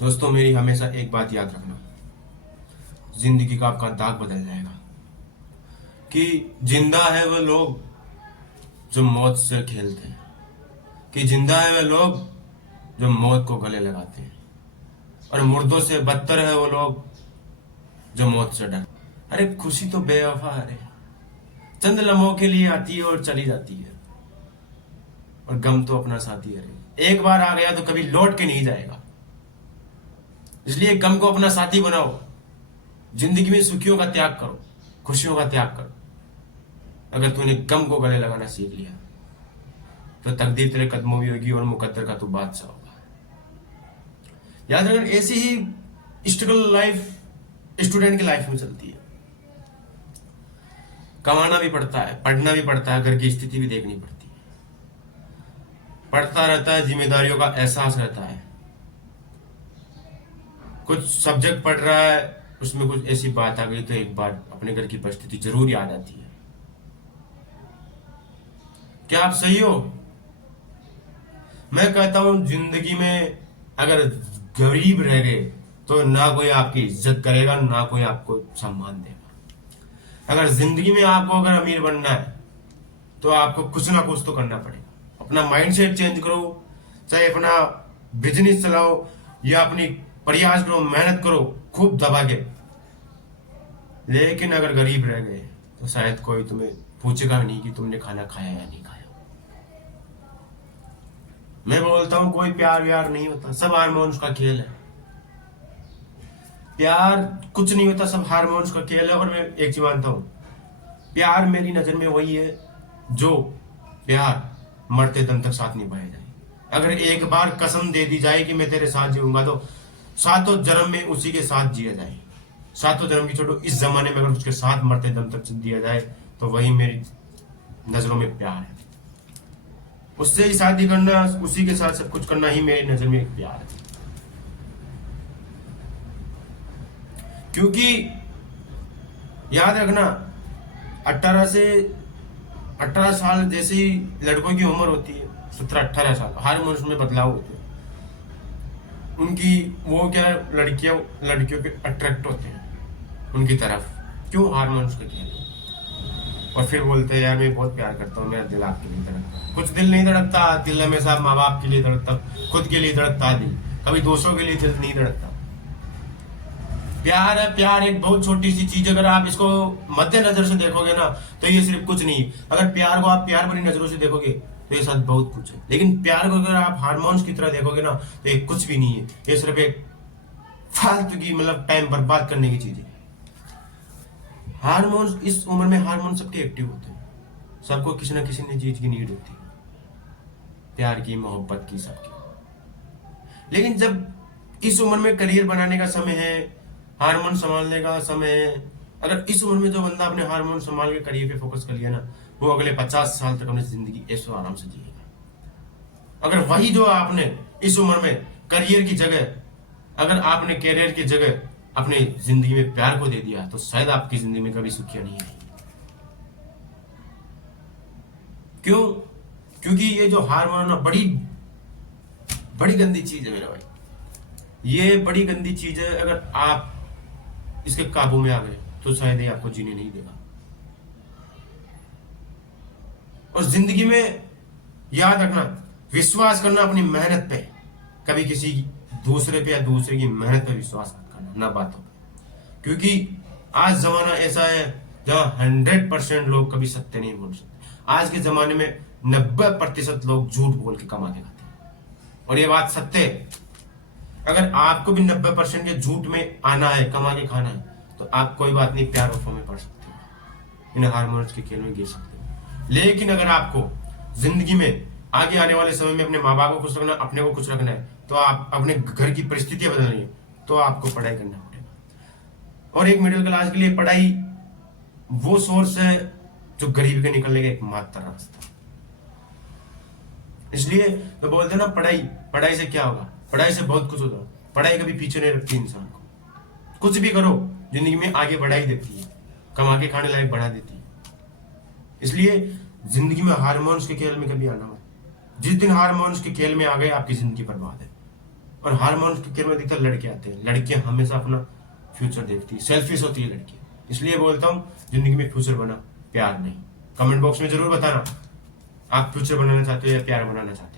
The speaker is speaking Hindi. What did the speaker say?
दोस्तों, मेरी हमेशा एक बात याद रखना, जिंदगी का आपका दाग बदल जाएगा। कि जिंदा है वो लोग जो मौत से खेलते हैं, कि जिंदा है वो लोग जो मौत को गले लगाते हैं, और मुर्दों से बदतर है वो लोग जो मौत से डर। अरे खुशी तो बेवफा है रे, चंद लम्हों के लिए आती है और चली जाती है, और गम तो अपना साथी है रे, एक बार आ गया तो कभी लौट के नहीं जाएगा। इसलिए गम को अपना साथी बनाओ, जिंदगी में सुखियों का त्याग करो, खुशियों का त्याग करो। अगर तूने गम को गले लगाना सीख लिया तो तकदीर तेरे कदमों में होगी और मुकद्दर का तू बादशाह होगा। याद रखना, ऐसी ही स्ट्रगल लाइफ स्टूडेंट की लाइफ में चलती है। कमाना भी पड़ता है, पढ़ना भी पड़ता है, घर की स्थिति भी देखनी पड़ती है, पढ़ता रहता है, जिम्मेदारियों का एहसास रहता है। कुछ सब्जेक्ट पढ़ रहा है, उसमें कुछ ऐसी बात आ गई तो एक बार अपने घर की परिस्थिति जरूर याद आती है। क्या आप सही हो? मैं कहता हूं, जिंदगी में अगर गरीब रह गए तो ना कोई आपकी इज्जत करेगा, ना कोई आपको सम्मान देगा। अगर जिंदगी में आपको अगर अमीर बनना है तो आपको कुछ ना कुछ तो करना पड़ेगा। अपना माइंडसेट चेंज करो, चाहे अपना बिजनेस चलाओ या अपनी प्रयास करो, मेहनत करो खूब दबा के। लेकिन अगर गरीब रह गए तो शायद कोई तुम्हें पूछेगा नहीं कि तुमने खाना खाया या नहीं खाया। मैं बोलता हूं, कोई प्यार व्यार नहीं होता, सब हारमोन्स का खेल है। प्यार कुछ नहीं होता, सब हारमोन्स का खेल है। और मैं एक चीज मानता हूं, प्यार मेरी नजर में वही है जो प्यार मरते दम तक साथ निभाया जाए। अगर एक बार कसम दे दी जाए कि मैं तेरे साथ जीऊंगा तो सातों जन्म में उसी के साथ जिया जाए। सातों जन्म की छोड़ो, इस जमाने में अगर उसके साथ मरते दम तक दिया जाए तो वही मेरी नजरों में प्यार है। उससे ही शादी करना, उसी के साथ सब कुछ करना ही मेरी नजर में एक प्यार है। क्योंकि याद रखना, 18 साल जैसे ही लड़कों की उम्र होती है, 17-18 साल, हार्मोन्स में बदलाव होते हैं उनकी। वो क्या, लड़कियों के अट्रैक्ट होते हैं उनकी तरफ। क्यों? हार्मोन्स के खेल। और फिर बोलते हैं, यार मैं बहुत प्यार करता हूँ, मेरा दिल आपके लिए धड़कता। कुछ दिल नहीं धड़कता, दिल हमेशा माँ बाप के लिए धड़कता, खुद के लिए धड़कता दिल, कभी दोस्तों के लिए दिल नहीं धड़कता। प्यार है, प्यार एक बहुत छोटी सी चीज। अगर आप इसको मद्देनजर से देखोगे ना तो ये सिर्फ कुछ नहीं। अगर प्यार को आप प्यार भरी नजरों से देखोगे तो ये साथ बहुत कुछ है। लेकिन प्यार को अगर आप हार्मोन्स की तरह देखोगे ना तो ये कुछ भी नहीं है। ये सिर्फ एक फालतू की, मतलब टाइम बर्बाद करने की चीज है। हार्मोन्स, इस उम्र में हार्मोन सबके एक्टिव होते हैं, सबको किसी ना किसी ने चीज की नीड होती है, प्यार की, मोहब्बत की, सबकी। लेकिन जब इस उम्र में करियर बनाने का समय है, हार्मोन संभालने का समय है, अगर इस उम्र में जो बंदा अपने हार्मोन संभाल के करियर पे फोकस कर लिया ना, वो अगले 50 साल तक अपनी जिंदगी ऐसे आराम से जिएगा। अगर वही जो आपने इस उम्र में करियर की जगह, अगर आपने करियर की जगह अपनी जिंदगी में प्यार को दे दिया तो शायद आपकी जिंदगी में कभी सुखियां नहीं आएगी। क्यों? क्योंकि ये जो हार्मोन ना, बड़ी बड़ी गंदी चीज है मेरा भाई। ये बड़ी गंदी चीज है। अगर आप इसके काबू में आ गए तो शायद ये आपको जीने नहीं देगा। और जिंदगी में याद रखना, विश्वास करना अपनी मेहनत पे, कभी किसी दूसरे पे या दूसरे की मेहनत पे विश्वास मत करना, ना बातों पे। क्योंकि आज जमाना ऐसा है जहां 100% लोग कभी सत्य नहीं बोल सकते। आज के जमाने में 90% लोग झूठ बोल के कमा के खाते हैं, और ये बात सत्य है। अगर आपको भी 90% के झूठ में आना है, कमा के खाना है, तो आप कोई बात नहीं, प्यार वफा में पढ़ सकते हो, इन हार्मोन्स के खेल में गिर सकते हो। लेकिन अगर आपको जिंदगी में आगे आने वाले समय में अपने माँ बाप को खुश रखना, अपने को खुश रखना है, तो आप अपने घर की परिस्थितियां बदलनी है, तो आपको पढ़ाई करना पड़ेगा। और एक मिडिल क्लास के लिए पढ़ाई वो सोर्स है जो गरीबी के निकलने का एकमात्र रास्ता। इसलिए तो बोलते हैं ना, पढ़ाई से क्या होगा? पढ़ाई से बहुत कुछ होता है। पढ़ाई कभी पीछे नहीं रखती इंसान को। कुछ भी करो जिंदगी में आगे बढ़ा ही देती है, कमा के खाने लायक बढ़ा देती है। इसलिए जिंदगी में हार्मोन्स के खेल में कभी आना मत। जिस दिन हार्मोन्स के खेल में आ गए, आपकी जिंदगी बर्बाद है। और हार्मोन के केयर में अधिकतर लड़के आते हैं। लड़कियां हमेशा अपना फ्यूचर देखती है, सेल्फिश होती है लड़की। इसलिए बोलता हूँ जिंदगी में फ्यूचर बना, प्यार नहीं। कमेंट बॉक्स में जरूर बताना आप फ्यूचर बनाना चाहते हो या प्यार बनाना चाहते हो।